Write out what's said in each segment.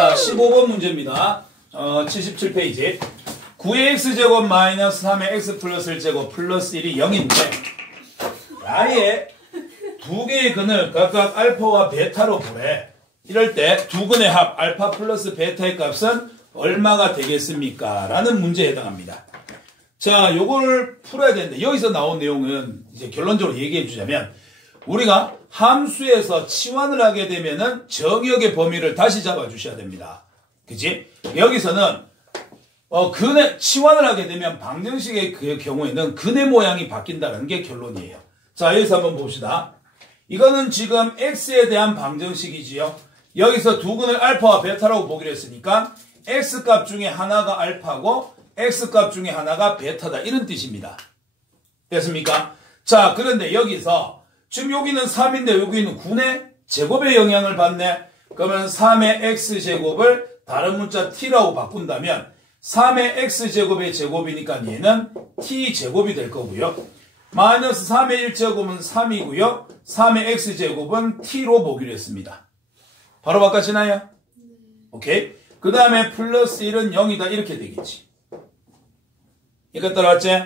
자, 15번 문제입니다. 77페이지. 9의 x제곱 마이너스 3의 x 플러스 1제곱 플러스 1이 0인데 아예 두 개의 근을 각각 알파와 베타로 보래. 이럴 때 두 근의 합 알파 플러스 베타의 값은 얼마가 되겠습니까? 라는 문제에 해당합니다. 자, 요거를 풀어야 되는데 여기서 나온 내용은 이제 결론적으로 얘기해 주자면 우리가 함수에서 치환을 하게 되면은 정역의 범위를 다시 잡아 주셔야 됩니다. 그치? 여기서는 근의 치환을 하게 되면 방정식의 그 경우에는 근의 모양이 바뀐다는 게 결론이에요. 자, 여기서 한번 봅시다. 이거는 지금 x에 대한 방정식이지요. 여기서 두 근을 알파와 베타라고 보기로 했으니까 x값 중에 하나가 알파고 x값 중에 하나가 베타다 이런 뜻입니다. 됐습니까? 자, 그런데 여기서 지금 여기는 3인데 여기는 9네? 제곱의 영향을 받네. 그러면 3의 x제곱을 다른 문자 t라고 바꾼다면 3의 x제곱의 제곱이니까 얘는 t제곱이 될 거고요. 마이너스 3의 1제곱은 3이고요. 3의 x제곱은 t로 보기로 했습니다. 바로 바꿔지나요? 오케이. 그 다음에 플러스 1은 0이다 이렇게 되겠지. 이거 따라왔지?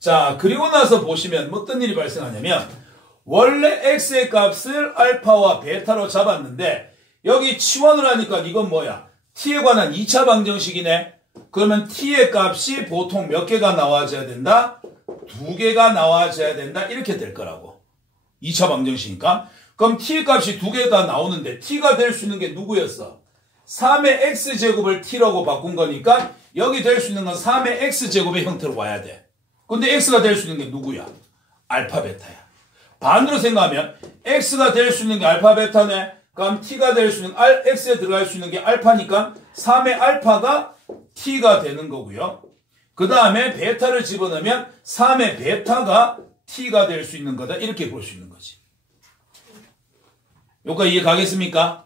자, 그리고 나서 보시면 어떤 일이 발생하냐면 원래 x의 값을 알파와 베타로 잡았는데 여기 치환을 하니까 이건 뭐야? t에 관한 2차 방정식이네. 그러면 t의 값이 보통 몇 개가 나와줘야 된다? 2개가 나와줘야 된다. 이렇게 될 거라고. 2차 방정식이니까. 그럼 t의 값이 2개가 나오는데 t가 될 수 있는 게 누구였어? 3의 x제곱을 t라고 바꾼 거니까 여기 될 수 있는 건 3의 x제곱의 형태로 와야 돼. 근데 x가 될 수 있는 게 누구야? 알파 베타야. 반대로 생각하면 x가 될 수 있는 게 알파 베타네. 그럼 t가 될 수 있는 x에 들어갈 수 있는 게 알파니까 3의 알파가 t가 되는 거고요. 그 다음에 베타를 집어넣으면 3의 베타가 t가 될 수 있는 거다. 이렇게 볼 수 있는 거지. 여기까지 이해 가겠습니까?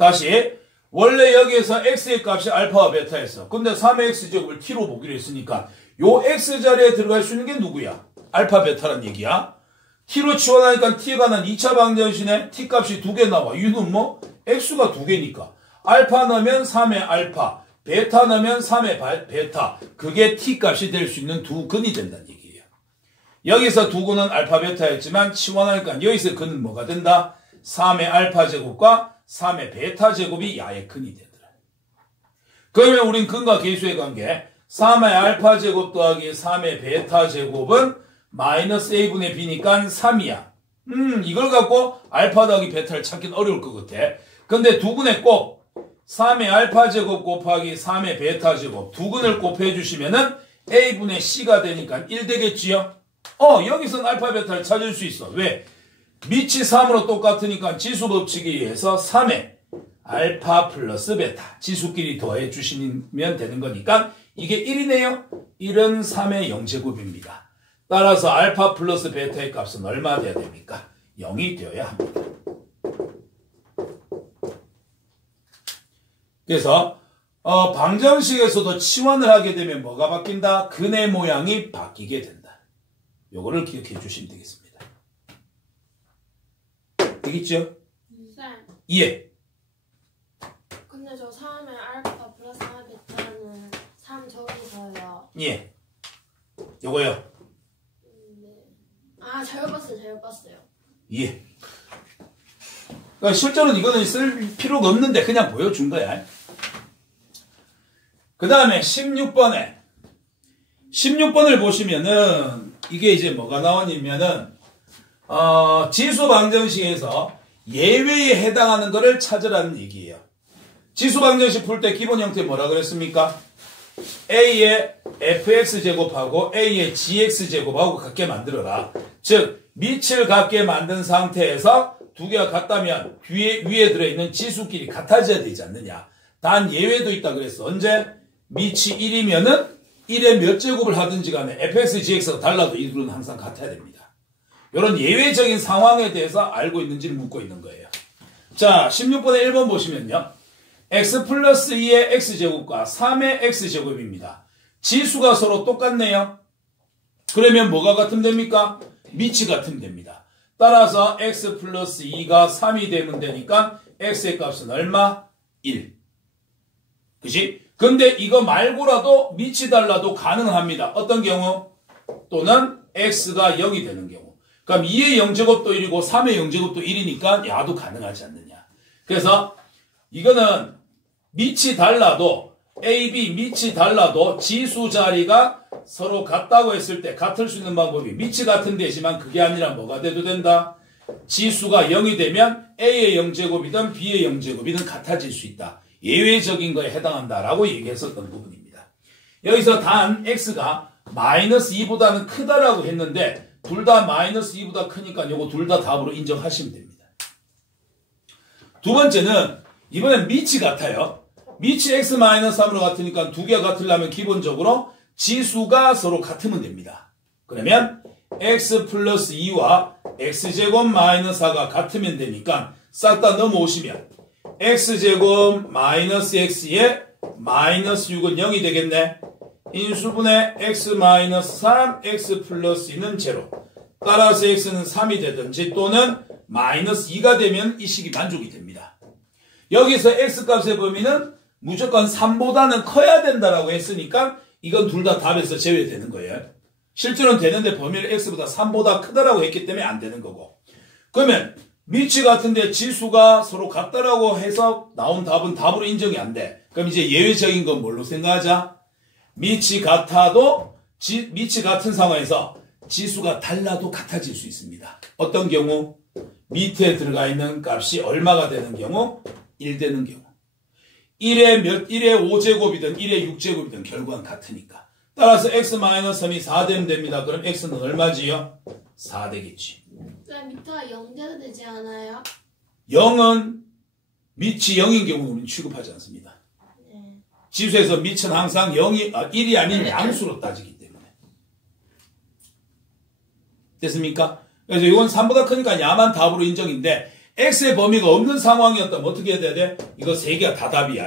다시 원래 여기에서 x의 값이 알파와 베타였어. 근데 3의 x제곱을 t로 보기로 했으니까 요 x 자리에 들어갈 수 있는 게 누구야? 알파 베타란 얘기야. t로 치환하니까 t가 난 2차 방정식이네. t 값이 2개 나와. 이유는 뭐? x가 2개니까. 알파 넣으면 3의 알파, 베타 넣으면 3의 베타. 그게 t 값이 될 수 있는 두 근이 된다는 얘기예요. 여기서 두 근은 알파 베타였지만 치환하니까 여기서 근은 뭐가 된다? 3의 알파 제곱과 3의 베타 제곱이 야의 근이 되더라. 그러면 우린 근과 계수의 관계 3의 알파 제곱 더하기 3의 베타 제곱은 마이너스 a분의 b니까 3이야. 이걸 갖고 알파 더하기 베타를 찾기는 어려울 것 같아. 근데 두 근에 꼭 3의 알파 제곱 곱하기 3의 베타 제곱 두 근을 곱해 주시면은 a분의 c가 되니까 1 되겠지요? 여기서는 알파 베타를 찾을 수 있어. 왜? 밑이 3으로 똑같으니까 지수 법칙에 의해서 3의 알파 플러스 베타 지수끼리 더해 주시면 되는 거니까 이게 1이네요. 1은 3의 0제곱입니다. 따라서 알파 플러스 베타의 값은 얼마 돼야 됩니까? 0이 되어야 합니다. 그래서 방정식에서도 치환을 하게 되면 뭐가 바뀐다? 근의 모양이 바뀌게 된다. 요거를 기억해 주시면 되겠습니다. 되겠죠? 네. 예. 근데 저 3의 알파 플러스 3의 베타는 3 저기서요. 예. 요거요. 네. 아, 잘 봤어요. 예. 그러니까 실제로는 이거는 쓸 필요가 없는데 그냥 보여준 거야. 그 다음에 16번을 보시면은 이게 이제 뭐가 나오냐면은 지수 방정식에서 예외에 해당하는 거를 찾으라는 얘기예요. 지수 방정식 풀 때 기본 형태 뭐라 그랬습니까? a의 fx제곱하고 a의 gx제곱하고 같게 만들어라. 즉 밑을 같게 만든 상태에서 두 개가 같다면 위에 들어있는 지수끼리 같아져야 되지 않느냐. 단 예외도 있다 그랬어. 언제? 밑이 1이면은 1의 몇 제곱을 하든지 간에 fx, gx가 달라도 이 둘은 항상 같아야 됩니다. 이런 예외적인 상황에 대해서 알고 있는지를 묻고 있는 거예요. 자, 16번에 1번 보시면요. x 플러스 2의 x제곱과 3의 x제곱입니다. 지수가 서로 똑같네요. 그러면 뭐가 같으면 됩니까? 밑이 같으면 됩니다. 따라서 x 플러스 2가 3이 되면 되니까 x의 값은 얼마? 1. 그치? 근데 이거 말고라도 밑이 달라도 가능합니다. 어떤 경우? 또는 x가 0이 되는 경우. 그럼 2의 0제곱도 1이고 3의 0제곱도 1이니까 야도 가능하지 않느냐. 그래서 이거는 밑이 달라도 A, B 밑이 달라도 지수 자리가 서로 같다고 했을 때 같을 수 있는 방법이 밑이 같은 데지만 그게 아니라 뭐가 돼도 된다? 지수가 0이 되면 A의 0제곱이든 B의 0제곱이든 같아질 수 있다. 예외적인 거에 해당한다라고 얘기했었던 부분입니다. 여기서 단 X가 마이너스 2보다는 크다라고 했는데 둘 다 마이너스 2보다 크니까 요거 둘 다 답으로 인정하시면 됩니다. 두 번째는 이번엔 밑이 같아요. 밑이 x-3으로 같으니까 두 개가 같으려면 기본적으로 지수가 서로 같으면 됩니다. 그러면 x 플러스 2와 x제곱 마이너스 4가 같으면 되니까 싹 다 넘어오시면 x제곱 마이너스 x에 마이너스 6은 0이 되겠네. 인수분해 x 마이너스 3, x 플러스 2는 제로. 따라서 x는 3이 되든지 또는 마이너스 2가 되면 이 식이 만족이 됩니다. 여기서 x값의 범위는 무조건 3보다는 커야 된다라고 했으니까 이건 둘 다 답에서 제외되는 거예요. 실제로는 되는데 범위를 x보다 3보다 크다라고 했기 때문에 안 되는 거고. 그러면 밑이 같은데 지수가 서로 같다라고 해서 나온 답은 답으로 인정이 안 돼. 그럼 이제 예외적인 건 뭘로 생각하자? 밑이 같아도 밑이 같은 상황에서 지수가 달라도 같아질 수 있습니다. 어떤 경우? 밑에 들어가 있는 값이 얼마가 되는 경우? 1 되는 경우. 1의 5제곱이든 1의 6제곱이든 결과는 같으니까. 따라서 x-3이 4 되면 됩니다. 그럼 x는 얼마지요? 4 되겠지. 왜 밑에가 0 돼도 되지 않아요? 0은 밑이 0인 경우는 우리는 취급하지 않습니다. 네. 지수에서 밑은 항상 1이 아닌 양수로 따지기 때문에. 됐습니까? 그래서 이건 3보다 크니까 야만 답으로 인정인데 x의 범위가 없는 상황이었다면 어떻게 해야 돼? 이거 3개가 다 답이야.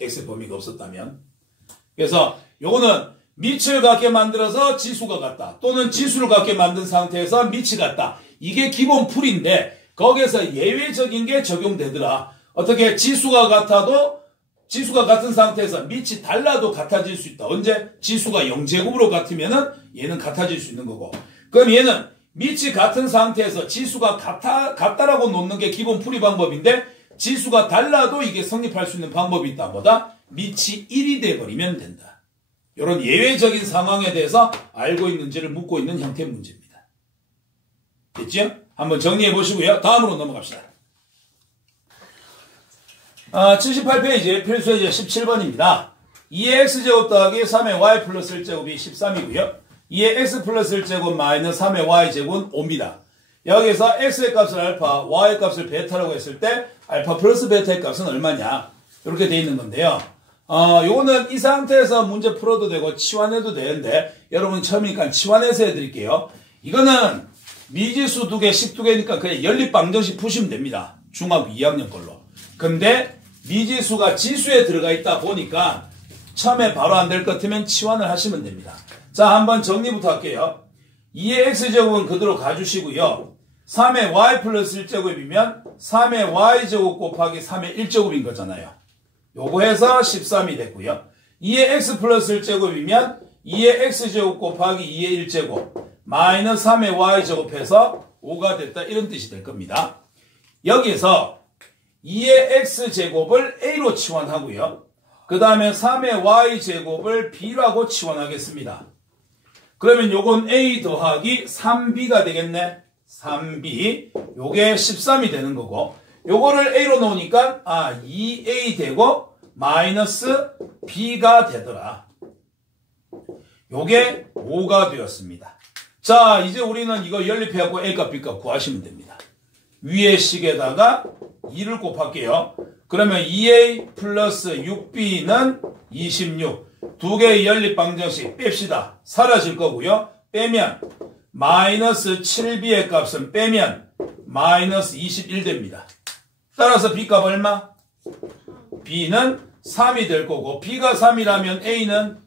x의 범위가 없었다면. 그래서 요거는 밑을 같게 만들어서 지수가 같다. 또는 지수를 같게 만든 상태에서 밑이 같다. 이게 기본 풀인데 거기에서 예외적인 게 적용되더라. 어떻게 지수가 같아도 지수가 같은 상태에서 밑이 달라도 같아질 수 있다. 언제? 지수가 0제곱으로 같으면은 얘는 같아질 수 있는 거고. 그럼 얘는 밑이 같은 상태에서 지수가 같다라고 놓는 게 기본 풀이 방법인데 지수가 달라도 이게 성립할 수 있는 방법이 있다. 뭐다? 밑이 1이 돼버리면 된다. 이런 예외적인 상황에 대해서 알고 있는지를 묻고 있는 형태의 문제입니다. 됐죠? 한번 정리해 보시고요. 다음으로 넘어갑시다. 78페이지 필수예제 17번입니다. 2의 x제곱 더하기 3의 y 플러스 1제곱이 13이고요. 2의 x 플러스 1제곱 마이너스 3의 y제곱은 5입니다. 여기서 x의 값을 알파, y의 값을 베타라고 했을 때 알파 플러스 베타의 값은 얼마냐? 이렇게 돼 있는 건데요. 요거는 이 상태에서 문제 풀어도 되고 치환해도 되는데 여러분 처음이니까 치환해서 해드릴게요. 이거는 미지수 2개, 식 2개니까 그냥 연립방정식 푸시면 됩니다. 중학교 2학년 걸로. 근데 미지수가 지수에 들어가 있다 보니까 처음에 바로 안 될 것 같으면 치환을 하시면 됩니다. 자, 한번 정리부터 할게요. 2의 x제곱은 그대로 가주시고요. 3의 y 플러스 1제곱이면 3의 y제곱 곱하기 3의 1제곱인 거잖아요. 요거 해서 13이 됐고요. 2의 x 플러스 1제곱이면 2의 x제곱 곱하기 2의 1제곱 마이너스 3의 y제곱 해서 5가 됐다. 이런 뜻이 될 겁니다. 여기서 2의 x제곱을 a로 치환하고요. 그 다음에 3의 y제곱을 b라고 치환하겠습니다. 그러면 요건 a 더하기 3b가 되겠네. 3b. 요게 13이 되는 거고. 요거를 a로 놓으니까 2a 되고 마이너스 b가 되더라. 요게 5가 되었습니다. 자, 이제 우리는 이거 연립해갖고 a값 b값 구하시면 됩니다. 위의 식에다가 2를 곱할게요. 그러면 2a 플러스 6b는 26. 두 개의 연립방정식 뺍시다. 사라질 거고요. 빼면 마이너스 7b의 값은 빼면 마이너스 21 됩니다. 따라서 b값 얼마? b는 3이 될 거고 b가 3이라면 a는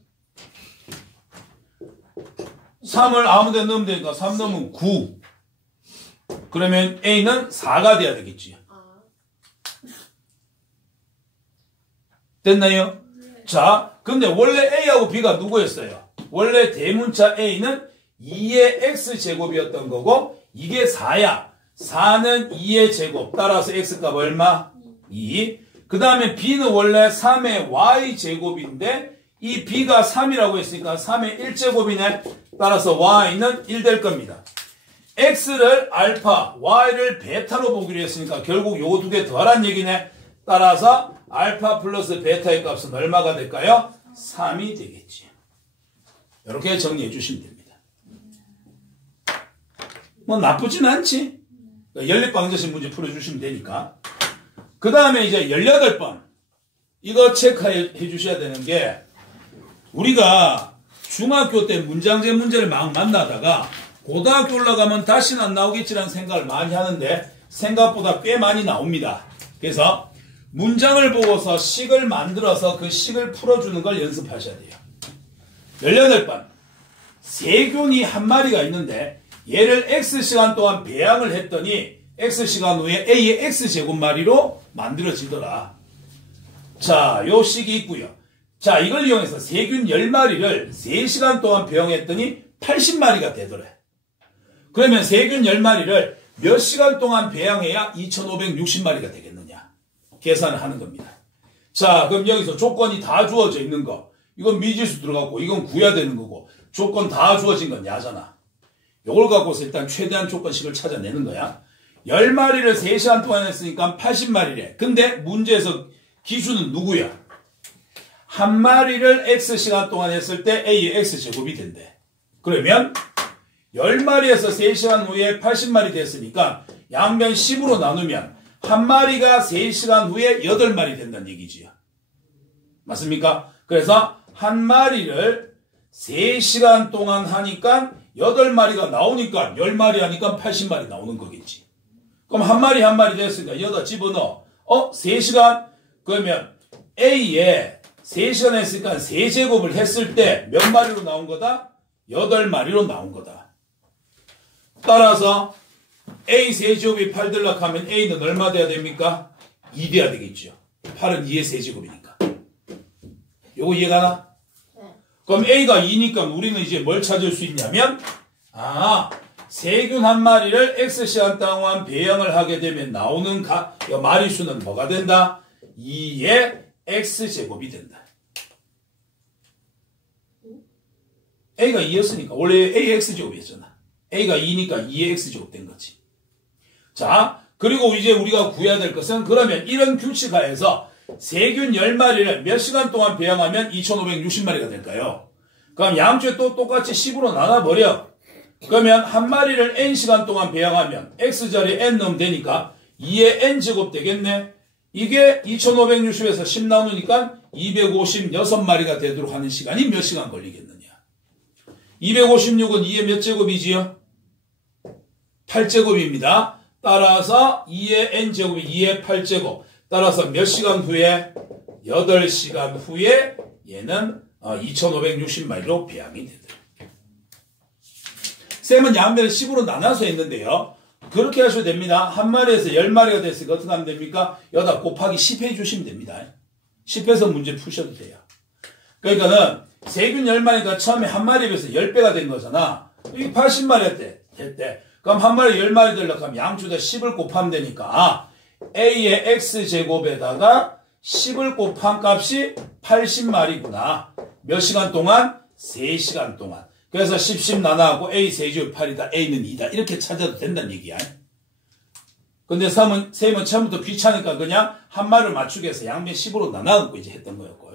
3을 아무 데 넣으면 되니까 3 넣으면 9. 그러면 a는 4가 돼야 되겠지. 됐나요? 자, 근데 원래 A하고 B가 누구였어요? 원래 대문자 A는 2의 X제곱이었던 거고 이게 4야. 4는 2의 제곱. 따라서 X값 얼마? 2. 그 다음에 B는 원래 3의 Y제곱인데 이 B가 3이라고 했으니까 3의 1제곱이네. 따라서 Y는 1 될 겁니다. X를 알파, Y를 베타로 보기로 했으니까 결국 요거 두 개 더하란 얘기네. 따라서 알파 플러스 베타의 값은 얼마가 될까요? 3이 되겠지. 이렇게 정리해 주시면 됩니다. 뭐 나쁘진 않지. 연립방정식 문제 풀어주시면 되니까. 그 다음에 이제 18번. 이거 체크해 주셔야 되는 게 우리가 중학교 때 문장제 문제를 막 만나다가 고등학교 올라가면 다시는 안 나오겠지라는 생각을 많이 하는데 생각보다 꽤 많이 나옵니다. 그래서 문장을 보고서 식을 만들어서 그 식을 풀어주는 걸 연습하셔야 돼요. 18번. 세균이 한 마리가 있는데 얘를 X시간 동안 배양을 했더니 X시간 후에 A의 X제곱마리로 만들어지더라. 자, 요 식이 있고요. 자, 이걸 이용해서 세균 10마리를 3시간 동안 배양했더니 80마리가 되더래. 그러면 세균 10마리를 몇 시간 동안 배양해야 2560마리가 되겠느냐. 계산을 하는 겁니다. 자, 그럼 여기서 조건이 다 주어져 있는 거. 이건 미지수 들어갔고 이건 구해야 되는 거고 조건 다 주어진 건 야잖아. 요걸 갖고서 일단 최대한 조건식을 찾아내는 거야. 10마리를 3시간 동안 했으니까 80마리래. 근데 문제에서 기준은 누구야? 한 마리를 X시간 동안 했을 때 A의 X제곱이 된대. 그러면 10마리에서 3시간 후에 80마리 됐으니까 양변 10으로 나누면 한 마리가 3시간 후에 8마리 된다는 얘기지요. 맞습니까? 그래서 한 마리를 3시간 동안 하니까 8마리가 나오니까 10마리 하니까 80마리 나오는 거겠지. 그럼 한 마리 한 마리 됐으니까 여기다 집어넣어. 3시간? 그러면 A에 3시간 했으니까 3제곱을 했을 때 몇 마리로 나온 거다? 8마리로 나온 거다. 따라서 A 3제곱이 8 되려고 하면 A는 얼마 돼야 됩니까? 2 돼야 되겠죠. 8은 2의 3제곱이니까. 요거 이해가나? 네. 그럼 A가 2니까 우리는 이제 뭘 찾을 수 있냐면 세균 한 마리를 X시간 동안 배양을 하게 되면 나오는 마리수는 뭐가 된다? 2의 X제곱이 된다. A가 2였으니까 원래 A의 X제곱이었잖아. A가 2니까 2의 X제곱 된 거지. 자, 그리고 이제 우리가 구해야 될 것은 그러면 이런 규칙 하에서 세균 10마리를 몇 시간 동안 배양하면 2560마리가 될까요? 그럼 양쪽에 또 똑같이 10으로 나눠버려. 그러면 한 마리를 N시간 동안 배양하면 X자리에 N 넣으면 되니까 2의 N제곱 되겠네. 이게 2560에서 10 나누니까 256마리가 되도록 하는 시간이 몇 시간 걸리겠느냐. 256은 2의 몇 제곱이지요? 8제곱입니다. 따라서 2의 N제곱이 2의 8제곱. 따라서 몇 시간 후에? 8시간 후에 얘는 2560마리로 배양이 되더라고요. 쌤은 양변을 10으로 나눠서 했는데요. 그렇게 하셔도 됩니다. 한 마리에서 10마리가 됐으니까 어떻게 하면 됩니까? 여기다 곱하기 10 해주시면 됩니다. 10해서 문제 푸셔도 돼요. 그러니까는 세균 10마리가 처음에 한 마리에 비해서 10배가 된 거잖아. 이게 80마리 했대. 그럼 한 마리 10마리 되려고 하면 양쪽에다 10을 곱하면 되니까 A의 X제곱에다가 10을 곱한 값이 80마리구나. 몇 시간 동안? 3시간 동안. 그래서 10 나눠하고 A 세제곱 8이다. A는 2다. 이렇게 찾아도 된다는 얘기야. 근데 쌤은 처음부터 귀찮으니까 그냥 한 마리를 맞추기 위해서 양변 10으로 나눠갖고 이제 했던 거였고.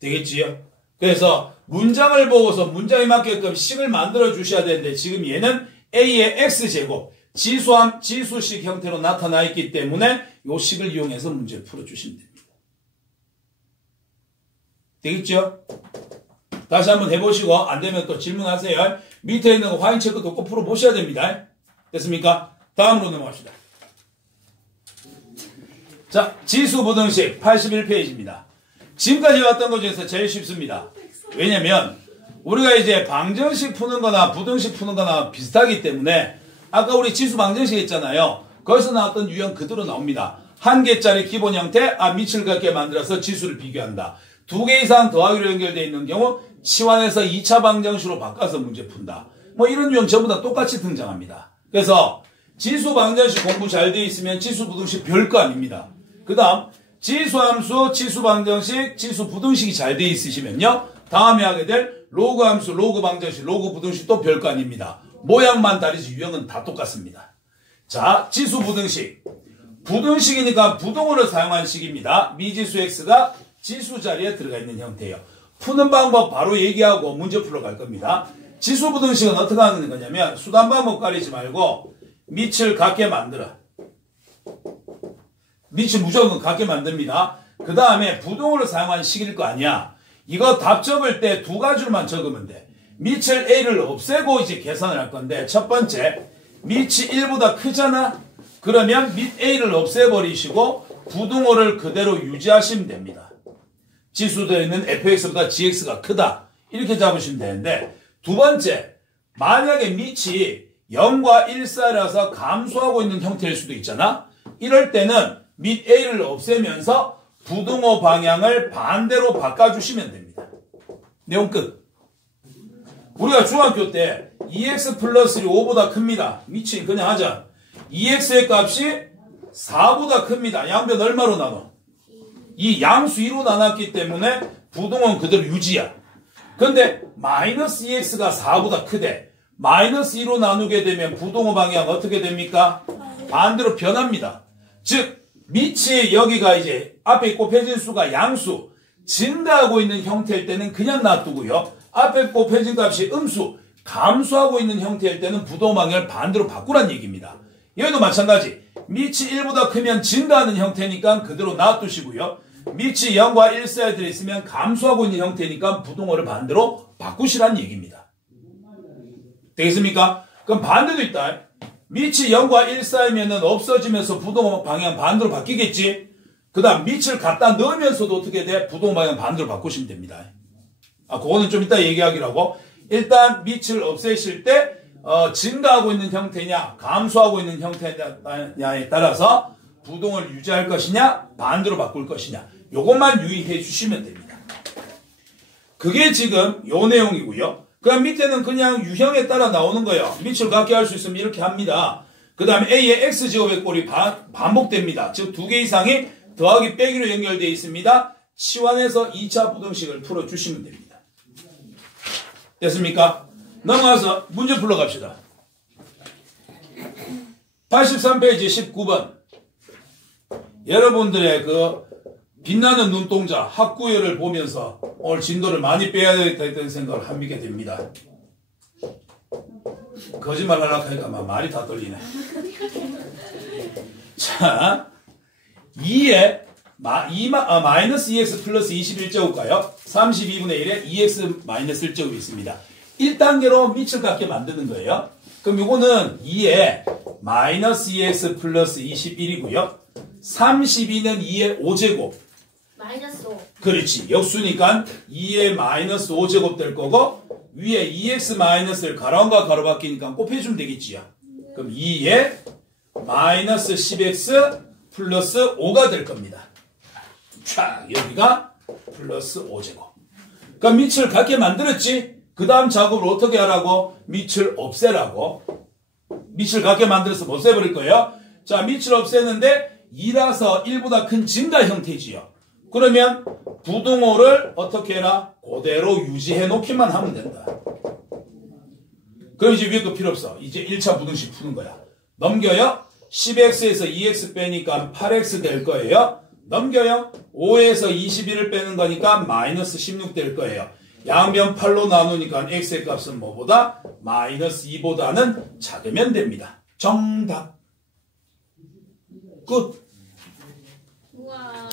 되겠지요? 그래서 문장을 보고서 문장에 맞게끔 식을 만들어 주셔야 되는데 지금 얘는 A의 X제곱 지수식 형태로 나타나 있기 때문에 이 식을 이용해서 문제를 풀어주시면 됩니다. 되겠죠? 다시 한번 해보시고 안되면 또 질문하세요. 밑에 있는 거 화인 체크도 꼭 풀어보셔야 됩니다. 됐습니까? 다음으로 넘어갑시다. 자, 지수부등식 81페이지입니다. 지금까지 왔던 것 중에서 제일 쉽습니다. 왜냐면 우리가 이제 방정식 푸는 거나 부등식 푸는 거나 비슷하기 때문에 아까 우리 지수 방정식 했잖아요. 거기서 나왔던 유형 그대로 나옵니다. 한 개짜리 기본 형태, 밑을 갖게 만들어서 지수를 비교한다. 두 개 이상 더하기로 연결되어 있는 경우 치환해서 2차 방정식으로 바꿔서 문제 푼다. 뭐 이런 유형 전부 다 똑같이 등장합니다. 그래서 지수 방정식 공부 잘 되어 있으면 지수 부등식 별거 아닙니다. 그 다음 지수함수, 지수 방정식, 지수 부등식이 잘 되어 있으시면요. 다음에 하게 될 로그 함수, 로그 방정식, 로그 부등식도 별거 아닙니다. 모양만 다르지 유형은 다 똑같습니다. 자, 지수 부등식. 부등식이니까 부동어를 사용한 식입니다. 미지수 x가 지수 자리에 들어가 있는 형태예요. 푸는 방법 바로 얘기하고 문제 풀러 갈 겁니다. 지수 부등식은 어떻게 하는 거냐면 수단 방법 가리지 말고 밑을 같게 만들어. 밑을 무조건 같게 만듭니다. 그 다음에 부동어를 사용한 식일 거 아니야. 이거 답 적을 때 두 가지로만 적으면 돼. 밑을 a를 없애고 이제 계산을 할 건데 첫 번째 밑이 1보다 크잖아. 그러면 밑 a를 없애버리시고 부등호를 그대로 유지하시면 됩니다. 지수되어 있는 fx보다 gx가 크다. 이렇게 잡으시면 되는데 두 번째, 만약에 밑이 0과 1 사이라서 감소하고 있는 형태일 수도 있잖아. 이럴 때는 밑 a를 없애면서 부등호 방향을 반대로 바꿔주시면 됩니다. 내용 끝. 우리가 중학교 때 2x 플러스 1이 5보다 큽니다. 밑이 그냥 하자. 2x의 값이 4보다 큽니다. 양변 얼마로 나눠? 이 양수 2로 나눴기 때문에 부등호는 그대로 유지야. 근데 마이너스 2x가 4보다 크대. 마이너스 2로 나누게 되면 부등호 방향 어떻게 됩니까? 반대로 변합니다. 즉 밑이 여기가 이제 앞에 곱해진 수가 양수 증가하고 있는 형태일 때는 그냥 놔두고요. 앞에 곱해진 값이 음수 감소하고 있는 형태일 때는 부등호 방향을 반대로 바꾸란 얘기입니다. 여기도 마찬가지. 밑이 1보다 크면 증가하는 형태니까 그대로 놔두시고요. 밑이 0과 1 사이에 들어있으면 감소하고 있는 형태니까 부등호를 반대로 바꾸시란 얘기입니다. 되겠습니까? 그럼 반대도 있다. 밑이 0과 1 사이면은 없어지면서 부등호 방향 반대로 바뀌겠지? 그 다음 밑을 갖다 넣으면서도 어떻게 돼? 부등호 방향 반대로 바꾸시면 됩니다. 그거는 좀 이따 얘기하기로 하고 일단 밑을 없애실 때 증가하고 있는 형태냐 감소하고 있는 형태냐에 따라서 부등호를 유지할 것이냐 반대로 바꿀 것이냐 요것만 유의해 주시면 됩니다. 그게 지금 요 내용이고요. 그럼 밑에는 그냥 유형에 따라 나오는 거예요. 밑을 갖게 할 수 있으면 이렇게 합니다. 그 다음에 a의 x제곱의 꼴이 반복됩니다. 즉 두 개 이상이 더하기 빼기로 연결되어 있습니다. 치환해서 2차 부등식을 풀어주시면 됩니다. 됐습니까? 넘어가서 문제 풀러 갑시다. 83페이지 19번. 여러분들의 그 빛나는 눈동자 학구열을 보면서 오늘 진도를 많이 빼야 되겠다 했던 생각을 하게 됩니다. 거짓말 하려고 하니까 막 말이 다 떨리네. 자, 2에 마이너스 2x 플러스 21제곱가요. 32분의 1에 2x 마이너스 1제곱이 있습니다. 1단계로 밑을 갖게 만드는 거예요. 그럼 요거는 2에 마이너스 2x 플러스 21이고요. 32는 2의 5제곱. 마이너스 5. 그렇지. 역수니까 2의 마이너스 5제곱 될 거고 위에 2x 마이너스를 가로함과 가로 바뀌니까 곱해주면 되겠지요. 그럼 2의 마이너스 10x 플러스 5가 될 겁니다. 쫙 여기가 플러스 5제곱. 그러니까 밑을 갖게 만들었지. 그 다음 작업을 어떻게 하라고? 밑을 없애라고. 밑을 갖게 만들어서 못 세버릴 거예요. 자, 밑을 없애는데 2라서 1보다 큰 증가 형태지요. 그러면 부등호를 어떻게 해라? 그대로 유지해 놓기만 하면 된다. 그럼 이제 위에 거 필요 없어. 이제 1차 부등식 푸는 거야. 넘겨요. 10x에서 2x 빼니까 8x 될 거예요. 넘겨요. 5에서 21을 빼는 거니까 마이너스 16 될 거예요. 양변 8로 나누니까 x의 값은 뭐보다? 마이너스 2보다는 작으면 됩니다. 정답. 끝. 우와.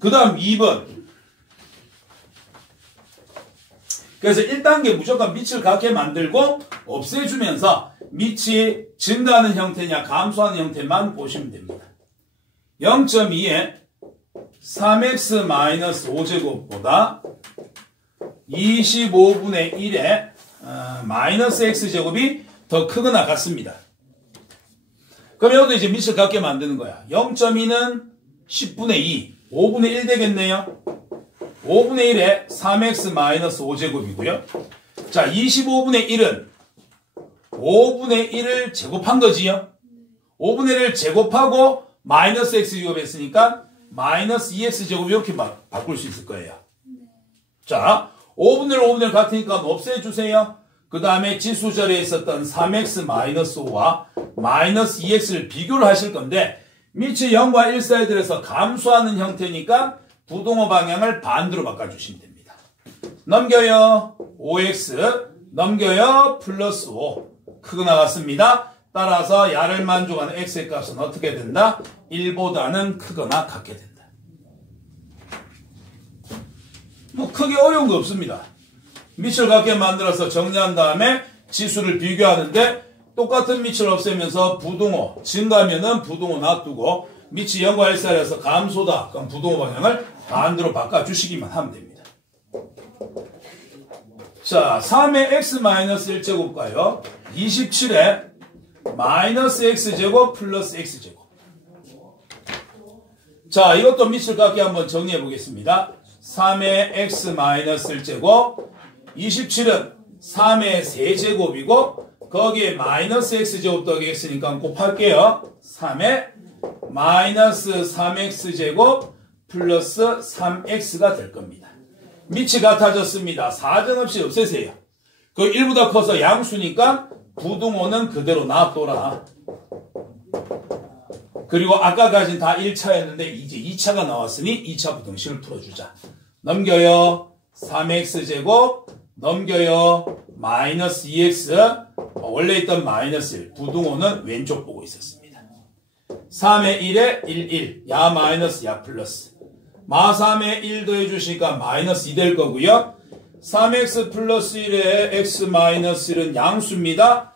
그 다음 2번. 그래서 1단계 무조건 밑을 갖게 만들고 없애주면서 밑이 증가하는 형태냐 감소하는 형태만 보시면 됩니다. 0.2에 3x-5제곱보다 25분의 1에 마이너스 x제곱이 더 크거나 같습니다. 그럼 여기도 이제 밑을 같게 만드는 거야. 0.2는 10분의 2, 5분의 1 되겠네요. 5분의 1에 3x 마이너스 5제곱이고요. 자, 25분의 1은 5분의 1을 제곱한 거지요. 5분의 1을 제곱하고 마이너스 x제곱 했으니까 마이너스 2x제곱 이렇게 바꿀 수 있을 거예요. 자, 5분의 1, 5분의 1 같으니까 없애주세요. 그 다음에 지수 자리에 있었던 3x 마이너스 5와 마이너스 2x를 비교를 하실 건데 밑이 0과 1 사이에 들어서 감소하는 형태니까 부동호 방향을 반대로 바꿔주시면 됩니다. 넘겨요. 5x 넘겨요. 플러스 5 크고 나갔습니다. 따라서 야를 만족하는 x의 값은 어떻게 된다? 1보다는 크거나 같게 된다. 뭐 크게 어려운 거 없습니다. 밑을 같게 만들어서 정리한 다음에 지수를 비교하는데 똑같은 밑을 없애면서 부동호 증가하면은 부동호 놔두고 밑이 0과 1 사이에서 감소다. 그럼 부동호 방향을 반대로 바꿔주시기만 하면 됩니다. 자, 3의 x-1제곱과요. 27의 마이너스 x제곱 플러스 x제곱. 자, 이것도 밑을 같게 한번 정리해 보겠습니다. 3의 x-1제곱 27은 3의 세제곱이고 거기에 마이너스 x제곱 더하기 x니까 곱할게요. 3의 마이너스 3x제곱 플러스 3x가 될 겁니다. 밑이 같아졌습니다. 사정없이 없애세요. 그 1보다 커서 양수니까 부동호는 그대로 놔둬라. 그리고 아까까지는 다 1차였는데 이제 2차가 나왔으니 2차 부등식을 풀어주자. 넘겨요. 3x제곱 넘겨요. 마이너스 2x 원래 있던 마이너스 1 부등호는 왼쪽 보고 있었습니다. 3의 1에 1, 1 야 마이너스 야 플러스 마 3에 1 더해주시니까 마이너스 2 될 거고요. 3x 플러스 1에 x 마이너스 1은 양수입니다.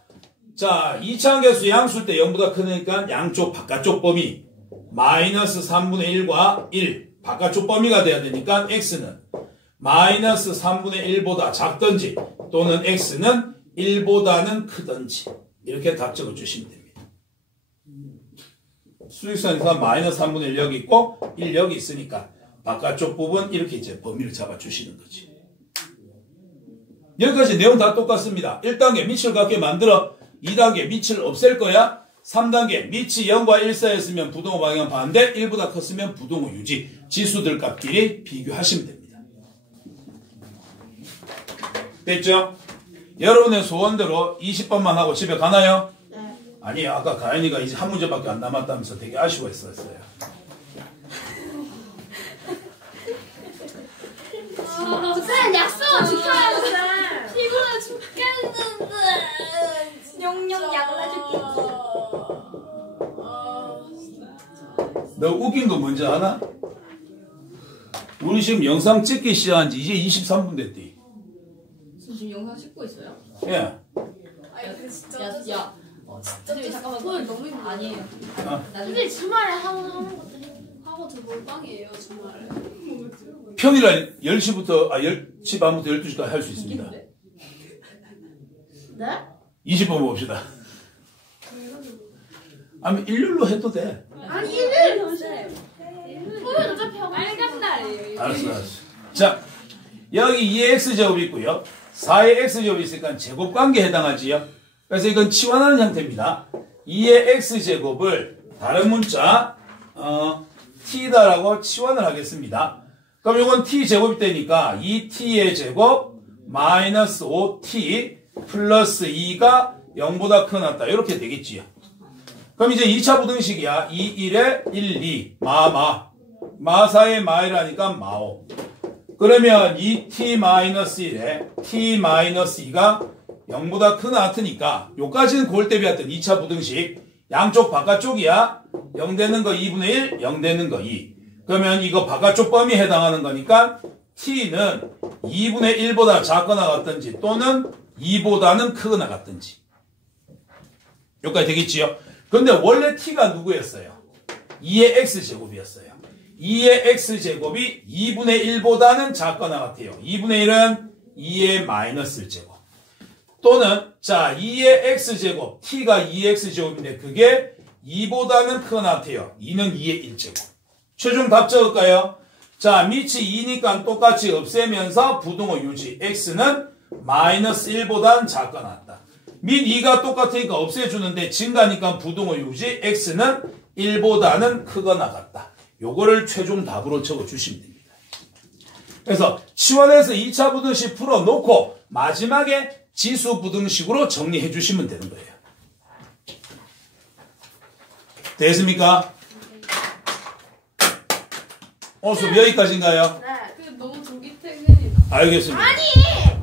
자, 2차함계수 양수일 때 0보다 크니까 양쪽 바깥쪽 범위 마이너스 3분의 1과 1 바깥쪽 범위가 돼야 되니까 x는 마이너스 3분의 1보다 작든지 또는 x는 1보다는 크든지 이렇게 답 적어주시면 됩니다. 수직선에서 마이너스 3분의 1 여기 있고 1 여기 있으니까 바깥쪽 부분 이렇게 이제 범위를 잡아주시는 거지. 여기까지 내용 다 똑같습니다. 1단계 밑을 같게 만들어 2단계 밑을 없앨 거야. 3단계 밑이 0과 1 사이였으면 부동호 방향 반대 1보다 컸으면 부동호 유지 지수들 값끼리 비교하시면 됩니다. 됐죠? 여러분의 소원대로 20번만 하고 집에 가나요? 네. 아니요. 아까 가연이가 이제 한 문제밖에 안 남았다면서 되게 아쉬워했었어요. 쌤 약속 지켜요 쌤. 피곤해 죽겠는데. 용용 약올라줄게. 너 웃긴 거 뭔지 아나? 우리 지금 영상 찍기 시작한 지 이제 23분 됐대. 지금 영상 찍고 있어요? 예. 아니 진짜. 야. 진짜 잠깐만. 오늘 너무 힘 아니에요. 근데 주말에 하는 것도 하고 저 몰빵이에요 주말에. 평일날 10시부터 10시 반부터 12시까지 할 수 있습니다. 네? 20번 봅시다. 아니 일요일로 해도 돼. 아니 일요일 토요일 어차피 하고 빨간 날이에요. 알았어. 자, 여기 2의 x제곱이 있고요. 4의 x제곱이 있으니까 제곱관계에 해당하지요. 그래서 이건 치환하는 형태입니다. 2의 x제곱을 다른 문자 t다라고 치환을 하겠습니다. 그럼 이건 t제곱이 되니까 2t의 제곱 마이너스 5t 플러스 2가 0보다 크거나 이렇게 되겠지요. 그럼 이제 2차 부등식이야. 2, 1에 1, 2 마사의 마이라니까 마오. 그러면 2t-1에 t-2가 0보다 크거나 같으니까 요까지는 골대 비했던 2차 부등식 양쪽 바깥쪽이야. 0 되는 거 2분의 1 0 되는 거 2. 그러면 이거 바깥쪽 범위에 해당하는 거니까 t는 2분의 1보다 작거나 같든지 또는 2보다는 크거나 같든지 여기까지 되겠지요. 근데 원래 t가 누구였어요? 2의 x제곱이었어요. 2의 x제곱이 2분의 1보다는 작거나 같아요. 2분의 1은 2의 마이너스 1제곱. 또는 자 2의 x제곱 t가 2x제곱인데 그게 2보다는 크거나 같아요. 2는 2의 1제곱. 최종 답 적을까요? 자 밑이 2니까 똑같이 없애면서 부등호 유지. x는 마이너스 1보단 작거나 같다. 밑 2가 똑같으니까 없애주는데 증가니까 부등호 유지. x는 1보다는 크거나 같다. 요거를 최종 답으로 적어주시면 됩니다. 그래서 치환해서 2차 부등식 풀어놓고 마지막에 지수 부등식으로 정리해 주시면 되는 거예요. 됐습니까? 오늘 수업 여기까지인가요? 네. 그 너무 조기 퇴근이. 알겠습니다. 아니!